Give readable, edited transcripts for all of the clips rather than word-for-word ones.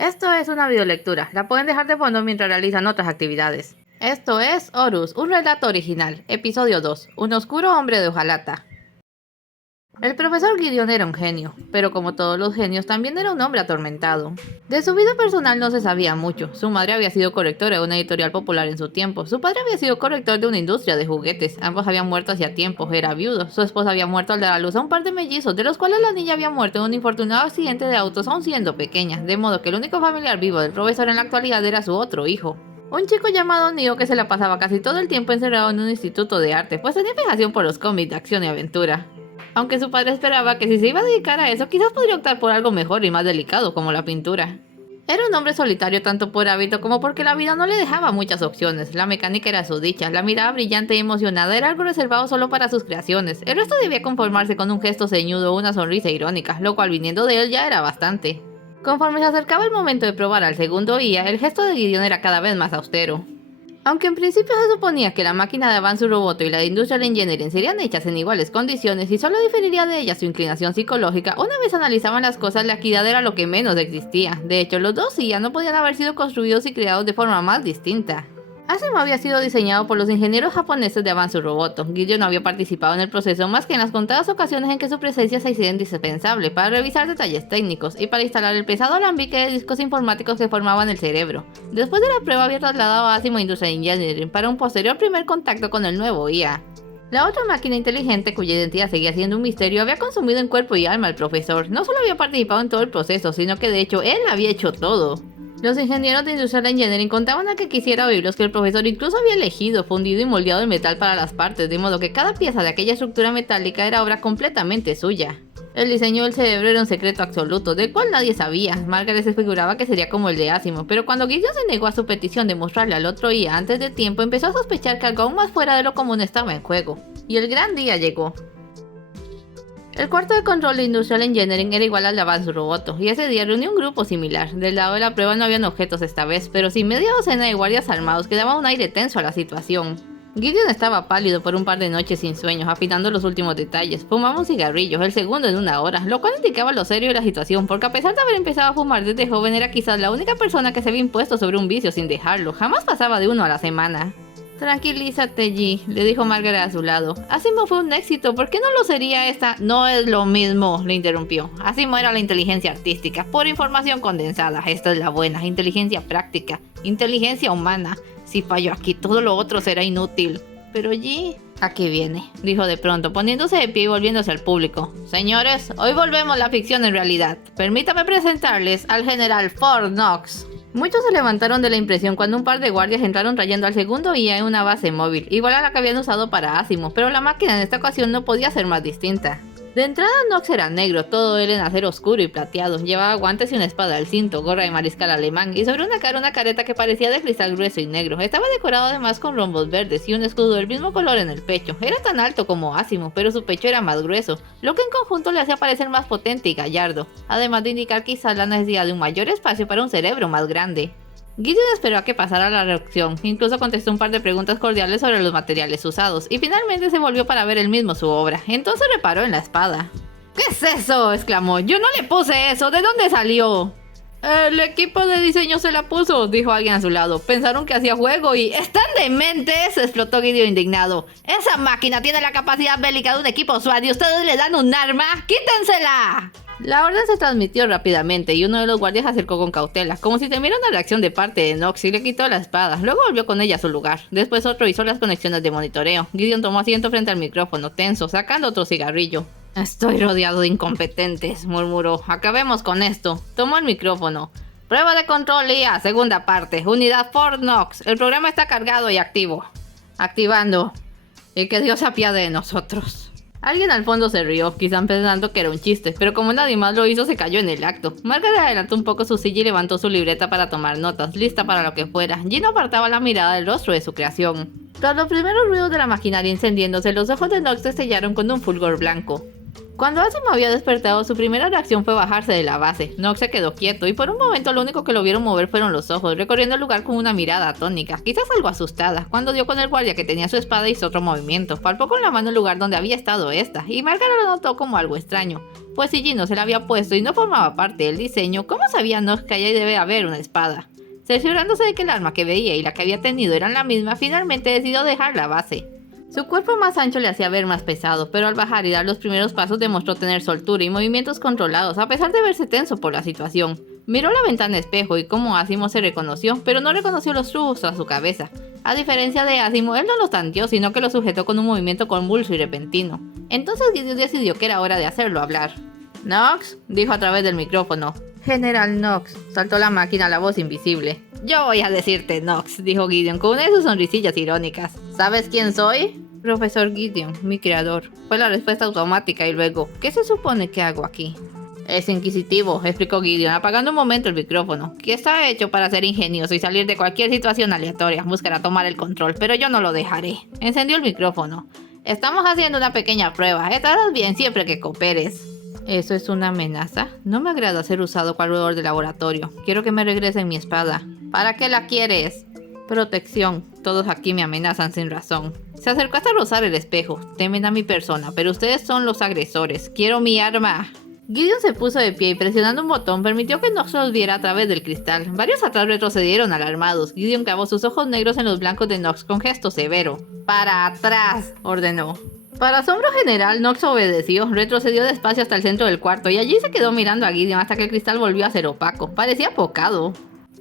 Esto es una videolectura, la pueden dejar de fondo mientras realizan otras actividades. Esto es Horus, un relato original, episodio 2, un oscuro hombre de hojalata. El profesor Gideon era un genio, pero como todos los genios también era un hombre atormentado. De su vida personal no se sabía mucho. Su madre había sido correctora de una editorial popular en su tiempo, su padre había sido corrector de una industria de juguetes, ambos habían muerto hacía tiempo, era viudo, su esposa había muerto al dar a luz a un par de mellizos, de los cuales la niña había muerto en un infortunado accidente de autos aún siendo pequeña, de modo que el único familiar vivo del profesor en la actualidad era su otro hijo. Un chico llamado Neo que se la pasaba casi todo el tiempo encerrado en un instituto de arte, pues tenía fijación por los cómics de acción y aventura. Aunque su padre esperaba que si se iba a dedicar a eso, quizás podría optar por algo mejor y más delicado como la pintura. Era un hombre solitario tanto por hábito como porque la vida no le dejaba muchas opciones. La mecánica era su dicha, la mirada brillante y emocionada era algo reservado solo para sus creaciones. El resto debía conformarse con un gesto ceñudo o una sonrisa irónica, lo cual viniendo de él ya era bastante. Conforme se acercaba el momento de probar al segundo día, el gesto de Gideon era cada vez más austero. Aunque en principio se suponía que la máquina de Advanced Roboto y la de Industrial Engineering serían hechas en iguales condiciones y solo diferiría de ellas su inclinación psicológica, una vez analizaban las cosas la equidad era lo que menos existía. De hecho, los dos ya no podían haber sido construidos y creados de forma más distinta. Asim había sido diseñado por los ingenieros japoneses de Advanced Roboto. Gideon no había participado en el proceso más que en las contadas ocasiones en que su presencia se hacía indispensable para revisar detalles técnicos y para instalar el pesado alambique de discos informáticos que formaban el cerebro. Después de la prueba había trasladado a Asim a Industrial Engineering para un posterior primer contacto con el nuevo IA. La otra máquina inteligente, cuya identidad seguía siendo un misterio, había consumido en cuerpo y alma al profesor. No solo había participado en todo el proceso, sino que de hecho él había hecho todo. Los ingenieros de Industrial Engineering contaban a que quisiera oírlos que el profesor incluso había elegido, fundido y moldeado el metal para las partes, de modo que cada pieza de aquella estructura metálica era obra completamente suya. El diseño del cerebro era un secreto absoluto, del cual nadie sabía. Margaret se figuraba que sería como el de Asimov, pero cuando Gideon se negó a su petición de mostrarle al otro IA antes de tiempo, empezó a sospechar que algo aún más fuera de lo común estaba en juego. Y el gran día llegó. El cuarto de control de Industrial Engineering era igual al de Advanced Roboto, y ese día reunió un grupo similar. Del lado de la prueba no habían objetos esta vez, pero sí media docena de guardias armados que daban un aire tenso a la situación. Gideon estaba pálido por un par de noches sin sueños, afinando los últimos detalles. Fumaba un cigarrillo, el segundo en una hora, lo cual indicaba lo serio de la situación, porque a pesar de haber empezado a fumar desde joven, era quizás la única persona que se había impuesto sobre un vicio sin dejarlo. Jamás pasaba de uno a la semana. Tranquilízate, G, le dijo Margaret a su lado. Asimov fue un éxito, ¿por qué no lo sería esta? No es lo mismo, le interrumpió. Asimov era la inteligencia artística, por información condensada. Esta es la buena, inteligencia práctica, inteligencia humana. Si fallo aquí, todo lo otro será inútil. Pero G, aquí viene, dijo de pronto, poniéndose de pie y volviéndose al público. Señores, hoy volvemos la ficción en realidad. Permítame presentarles al general Fort Knox. Muchos se levantaron de la impresión cuando un par de guardias entraron trayendo al segundo IA en una base móvil, igual a la que habían usado para Asimov, pero la máquina en esta ocasión no podía ser más distinta. De entrada Knox era negro, todo él en acero oscuro y plateado, llevaba guantes y una espada al cinto, gorra de mariscal alemán, y sobre una cara una careta que parecía de cristal grueso y negro. Estaba decorado además con rombos verdes y un escudo del mismo color en el pecho. Era tan alto como Asimov, pero su pecho era más grueso, lo que en conjunto le hacía parecer más potente y gallardo, además de indicar quizás la necesidad de un mayor espacio para un cerebro más grande. Gideon esperó a que pasara la reacción, incluso contestó un par de preguntas cordiales sobre los materiales usados, y finalmente se volvió para ver él mismo su obra. Entonces reparó en la espada. ¿Qué es eso?, exclamó. Yo no le puse eso, ¿de dónde salió? El equipo de diseño se la puso, dijo alguien a su lado. Pensaron que hacía juego y... ¡Están dementes!, explotó Gideon indignado. Esa máquina tiene la capacidad bélica de un equipo SWAT y ustedes le dan un arma. ¡Quítensela! La orden se transmitió rápidamente y uno de los guardias se acercó con cautela, como si temiera una reacción de parte de Knox, y le quitó la espada. Luego volvió con ella a su lugar. Después otro hizo las conexiones de monitoreo. Gideon tomó asiento frente al micrófono, tenso, sacando otro cigarrillo. Estoy rodeado de incompetentes, murmuró. Acabemos con esto. Tomó el micrófono. Prueba de control IA, segunda parte. Unidad Fort Knox. El programa está cargado y activo. Activando. Y que Dios se apiade de nosotros. Alguien al fondo se rió, quizá pensando que era un chiste, pero como nadie más lo hizo, se cayó en el acto. Margaret adelantó un poco su silla y levantó su libreta para tomar notas, lista para lo que fuera. Gino apartaba la mirada del rostro de su creación. Tras los primeros ruidos de la maquinaria encendiéndose, los ojos de Knox destellaron con un fulgor blanco. Cuando Asim había despertado, su primera reacción fue bajarse de la base. Nox se quedó quieto y por un momento lo único que lo vieron mover fueron los ojos, recorriendo el lugar con una mirada atónica, quizás algo asustada. Cuando dio con el guardia que tenía su espada hizo otro movimiento, palpó con la mano el lugar donde había estado esta, y Margaret lo notó como algo extraño, pues si Jin no se la había puesto y no formaba parte del diseño, ¿cómo sabía Nox que allí debe haber una espada? Cerciorándose de que el arma que veía y la que había tenido eran la misma, finalmente decidió dejar la base. Su cuerpo más ancho le hacía ver más pesado, pero al bajar y dar los primeros pasos demostró tener soltura y movimientos controlados, a pesar de verse tenso por la situación. Miró la ventana espejo y como Asimo se reconoció, pero no reconoció los trubos a su cabeza. A diferencia de Asimo, él no lo tanteó, sino que lo sujetó con un movimiento convulso y repentino. Entonces Gideon decidió que era hora de hacerlo hablar. «Nox», dijo a través del micrófono. «General Nox», saltó la máquina a la voz invisible. «Yo voy a decirte Nox», dijo Gideon con una de sus sonrisillas irónicas. «¿Sabes quién soy?» «Profesor Gideon, mi creador», fue la respuesta automática y luego, «¿qué se supone que hago aquí?» «Es inquisitivo», explicó Gideon, apagando un momento el micrófono, «que está hecho para ser ingenioso y salir de cualquier situación aleatoria, buscará tomar el control, pero yo no lo dejaré». Encendió el micrófono. «Estamos haciendo una pequeña prueba, estarás bien siempre que cooperes». ¿Eso es una amenaza? No me agrada ser usado cual roedor de laboratorio. Quiero que me regresen mi espada. ¿Para qué la quieres? Protección. Todos aquí me amenazan sin razón. Se acercó hasta rozar el espejo. Temen a mi persona, pero ustedes son los agresores. Quiero mi arma. Gideon se puso de pie y presionando un botón permitió que Nox los viera a través del cristal. Varios atrás retrocedieron alarmados. Gideon clavó sus ojos negros en los blancos de Nox con gesto severo. «¡Para atrás!», ordenó. Para asombro general, Nox obedeció, retrocedió despacio hasta el centro del cuarto y allí se quedó mirando a Gideon hasta que el cristal volvió a ser opaco. Parecía apocado.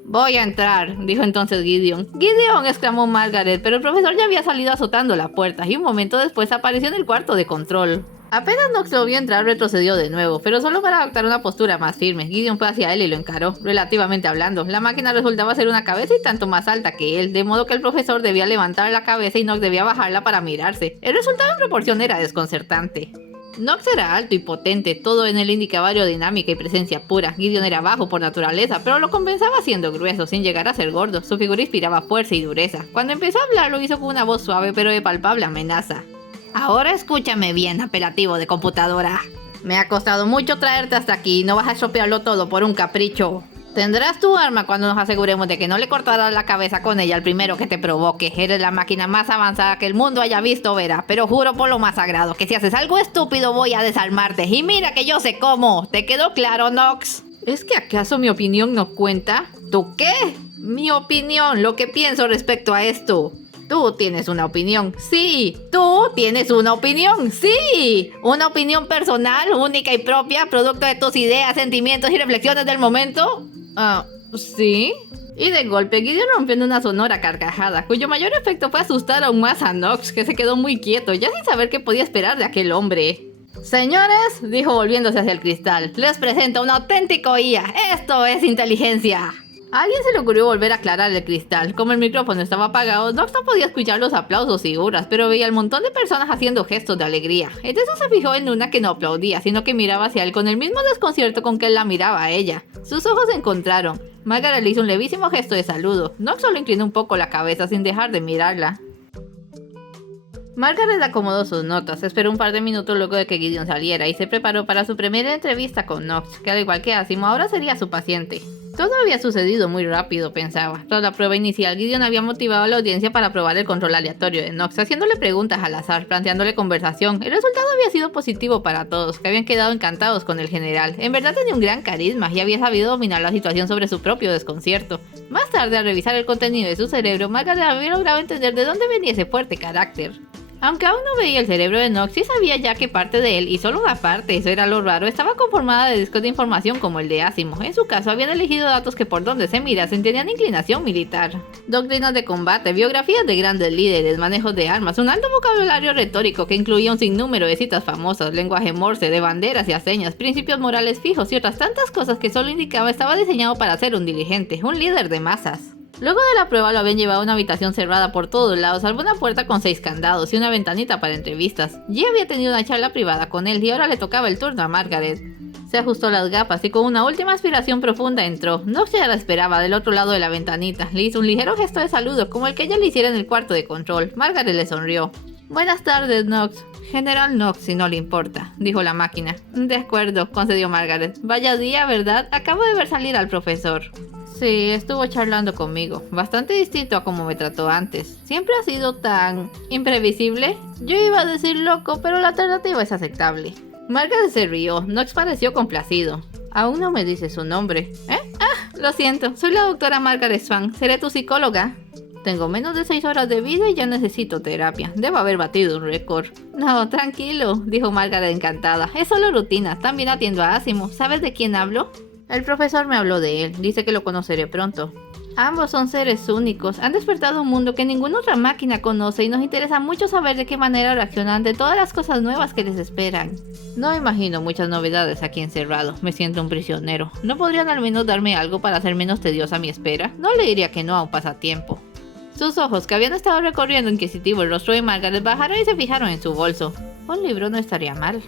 «Voy a entrar», dijo entonces Gideon. «Gideon», exclamó Margaret, pero el profesor ya había salido azotando la puerta y un momento después apareció en el cuarto de control. Apenas Nox lo vio entrar, retrocedió de nuevo, pero solo para adoptar una postura más firme. Gideon fue hacia él y lo encaró. Relativamente hablando, la máquina resultaba ser una cabeza y tanto más alta que él, de modo que el profesor debía levantar la cabeza y Nox debía bajarla para mirarse. El resultado en proporción era desconcertante. Nox era alto y potente, todo en él indicaba aerodinámica y presencia pura. Gideon era bajo por naturaleza, pero lo compensaba siendo grueso, sin llegar a ser gordo. Su figura inspiraba fuerza y dureza. Cuando empezó a hablar lo hizo con una voz suave pero de palpable amenaza. «Ahora escúchame bien, apelativo de computadora. Me ha costado mucho traerte hasta aquí y no vas a estropearlo todo por un capricho. Tendrás tu arma cuando nos aseguremos de que no le cortarás la cabeza con ella al primero que te provoque. Eres la máquina más avanzada que el mundo haya visto, verá. Pero juro por lo más sagrado que si haces algo estúpido voy a desarmarte. Y mira que yo sé cómo. ¿Te quedó claro, Nox?» ¿Es que acaso mi opinión no cuenta? ¿Tú qué? Mi opinión, lo que pienso respecto a esto. Tú tienes una opinión, sí. Tú tienes una opinión, sí. Una opinión personal, única y propia, producto de tus ideas, sentimientos y reflexiones del momento. ¿Sí? Y de golpe Gideon rompió en una sonora carcajada, cuyo mayor efecto fue asustar aún más a Nox, que se quedó muy quieto, ya sin saber qué podía esperar de aquel hombre. «Señores», dijo volviéndose hacia el cristal, «les presento un auténtico IA. Esto es inteligencia». A alguien se le ocurrió volver a aclarar el cristal. Como el micrófono estaba apagado, Nox no podía escuchar los aplausos y hurras, pero veía al montón de personas haciendo gestos de alegría. Entonces se fijó en una que no aplaudía, sino que miraba hacia él con el mismo desconcierto con que él la miraba a ella. Sus ojos se encontraron. Margaret le hizo un levísimo gesto de saludo. Nox solo inclinó un poco la cabeza sin dejar de mirarla. Margaret acomodó sus notas, esperó un par de minutos luego de que Gideon saliera y se preparó para su primera entrevista con Nox, que al igual que Asimo ahora sería su paciente. Todo había sucedido muy rápido, pensaba. Tras la prueba inicial, Gideon había motivado a la audiencia para probar el control aleatorio de Nox, haciéndole preguntas al azar, planteándole conversación. El resultado había sido positivo para todos, que habían quedado encantados con el general. En verdad tenía un gran carisma y había sabido dominar la situación sobre su propio desconcierto. Más tarde, al revisar el contenido de su cerebro, Margaret había logrado entender de dónde venía ese fuerte carácter. Aunque aún no veía el cerebro de Nox, sí sabía ya que parte de él, y solo una parte, eso era lo raro, estaba conformada de discos de información como el de Asimo. En su caso, habían elegido datos que por donde se mirasen tenían inclinación militar. Doctrinas de combate, biografías de grandes líderes, manejos de armas, un alto vocabulario retórico que incluía un sinnúmero de citas famosas, lenguaje morse, de banderas y señas, principios morales fijos y otras tantas cosas que solo indicaba estaba diseñado para ser un diligente, un líder de masas. Luego de la prueba lo habían llevado a una habitación cerrada por todos lados, salvo una puerta con 6 candados y una ventanita para entrevistas. Ji había tenido una charla privada con él y ahora le tocaba el turno a Margaret. Se ajustó las gafas y con una última aspiración profunda entró. Nox ya la esperaba del otro lado de la ventanita. Le hizo un ligero gesto de saludo como el que ella le hiciera en el cuarto de control. Margaret le sonrió. Buenas tardes, Knox. General Knox, si no le importa, dijo la máquina. De acuerdo, concedió Margaret. Vaya día, ¿verdad? Acabo de ver salir al profesor. Sí, estuvo charlando conmigo. Bastante distinto a como me trató antes. Siempre ha sido tan imprevisible. Yo iba a decir loco, pero la alternativa es aceptable. Margaret se rió. Knox pareció complacido. Aún no me dice su nombre. Lo siento. Soy la doctora Margaret Swan. ¿Seré tu psicóloga? Tengo menos de 6 horas de vida y ya necesito terapia. Debo haber batido un récord. No, tranquilo, dijo Margaret encantada. Es solo rutina. También atiendo a Asimov. ¿Sabes de quién hablo? El profesor me habló de él. Dice que lo conoceré pronto. Ambos son seres únicos. Han despertado un mundo que ninguna otra máquina conoce y nos interesa mucho saber de qué manera reaccionan ante todas las cosas nuevas que les esperan. No imagino muchas novedades aquí encerrado. Me siento un prisionero. ¿No podrían al menos darme algo para hacer menos tediosa mi espera? No le diría que no a un pasatiempo. Sus ojos, que habían estado recorriendo inquisitivo el rostro de Margaret, bajaron y se fijaron en su bolso. Un libro no estaría mal.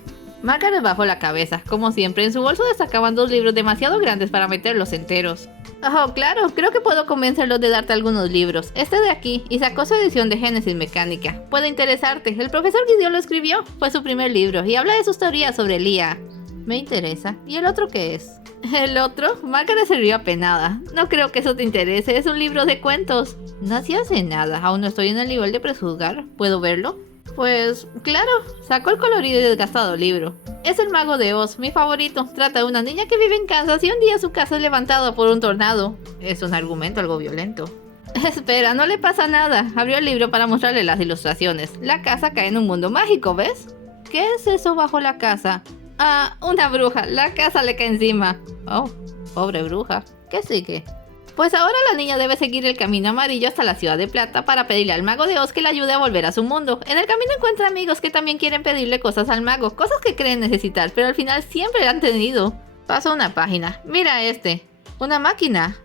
Margaret bajó la cabeza. Como siempre, en su bolso destacaban 2 libros demasiado grandes para meterlos enteros. Oh, claro, creo que puedo convencerlo de darte algunos libros. Este de aquí, y sacó su edición de Génesis Mecánica. Puede interesarte. El profesor Gideon lo escribió. Fue su primer libro, y habla de sus teorías sobre el IA. Me interesa. ¿Y el otro qué es? ¿El otro? Margaret se rió apenada. No creo que eso te interese, es un libro de cuentos. No se hace nada, aún no estoy en el nivel de prejuzgar. ¿Puedo verlo? Pues, claro, sacó el colorido y desgastado libro. Es El Mago de Oz, mi favorito. Trata de una niña que vive en Kansas y un día su casa es levantada por un tornado. Es un argumento algo violento. Espera, no le pasa nada. Abrió el libro para mostrarle las ilustraciones. La casa cae en un mundo mágico, ¿ves? ¿Qué es eso bajo la casa? Ah, una bruja. La casa le cae encima. Oh, pobre bruja. ¿Qué sigue? Pues ahora la niña debe seguir el camino amarillo hasta la ciudad de Plata para pedirle al mago de Oz que le ayude a volver a su mundo. En el camino encuentra amigos que también quieren pedirle cosas al mago, cosas que creen necesitar, pero al final siempre han tenido. Paso una página. Mira este. Una máquina.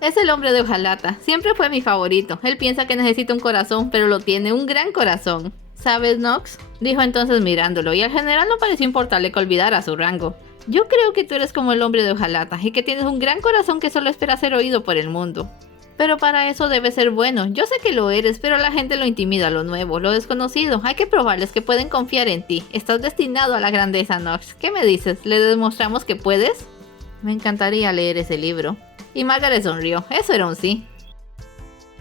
Es el hombre de hojalata. Siempre fue mi favorito. Él piensa que necesita un corazón, pero lo tiene, un gran corazón. ¿Sabes, Knox? Dijo entonces mirándolo, y al general no pareció importarle que olvidara su rango. Yo creo que tú eres como el hombre de hojalata y que tienes un gran corazón que solo espera ser oído por el mundo. Pero para eso debes ser bueno. Yo sé que lo eres, pero la gente lo intimida lo nuevo, lo desconocido. Hay que probarles que pueden confiar en ti. Estás destinado a la grandeza, Knox. ¿Qué me dices? ¿Le demostramos que puedes? Me encantaría leer ese libro. Y Margaret sonrió. Eso era un sí.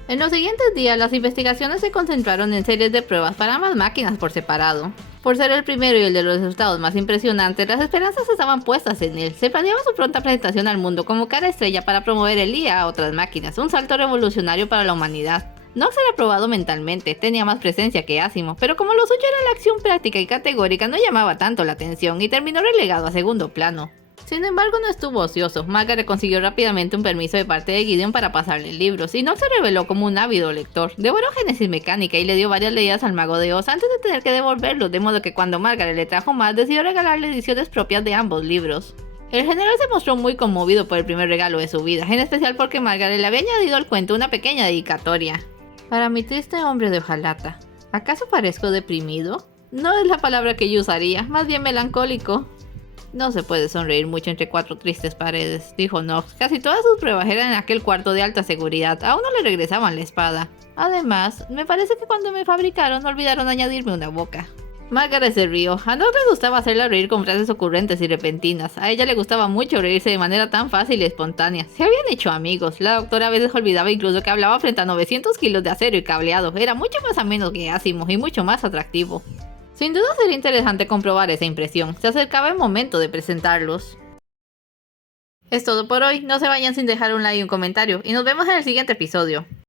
En los siguientes días, las investigaciones se concentraron en series de pruebas para ambas máquinas por separado. Por ser el primero y el de los resultados más impresionantes, las esperanzas estaban puestas en él. Se planeaba su pronta presentación al mundo como cara estrella para promover el IA a otras máquinas, un salto revolucionario para la humanidad. Knox era probado mentalmente, tenía más presencia que Asimov, pero como lo suyo era la acción práctica y categórica, no llamaba tanto la atención y terminó relegado a segundo plano. Sin embargo, no estuvo ocioso. Margaret consiguió rápidamente un permiso de parte de Gideon para pasarle libros, y Knox se reveló como un ávido lector. Devoró Génesis Mecánica y le dio varias leídas al Mago de Oz antes de tener que devolverlos, de modo que cuando Margaret le trajo más, decidió regalarle ediciones propias de ambos libros. El general se mostró muy conmovido por el primer regalo de su vida, en especial porque Margaret le había añadido al cuento una pequeña dedicatoria. Para mi triste hombre de hojalata. ¿Acaso parezco deprimido? No es la palabra que yo usaría, más bien melancólico. No se puede sonreír mucho entre 4 tristes paredes, dijo Knox. Casi todas sus pruebas eran en aquel cuarto de alta seguridad. A uno le regresaban la espada. Además, me parece que cuando me fabricaron olvidaron añadirme una boca. Margaret se rió. A Knox le gustaba hacerla reír con frases ocurrentes y repentinas. A ella le gustaba mucho reírse de manera tan fácil y espontánea. Se habían hecho amigos. La doctora a veces olvidaba incluso que hablaba frente a 900 kilos de acero y cableado. Era mucho más ameno que Asimov y mucho más atractivo. Sin duda sería interesante comprobar esa impresión. Se acercaba el momento de presentarlos. Es todo por hoy. No se vayan sin dejar un like y un comentario. Y nos vemos en el siguiente episodio.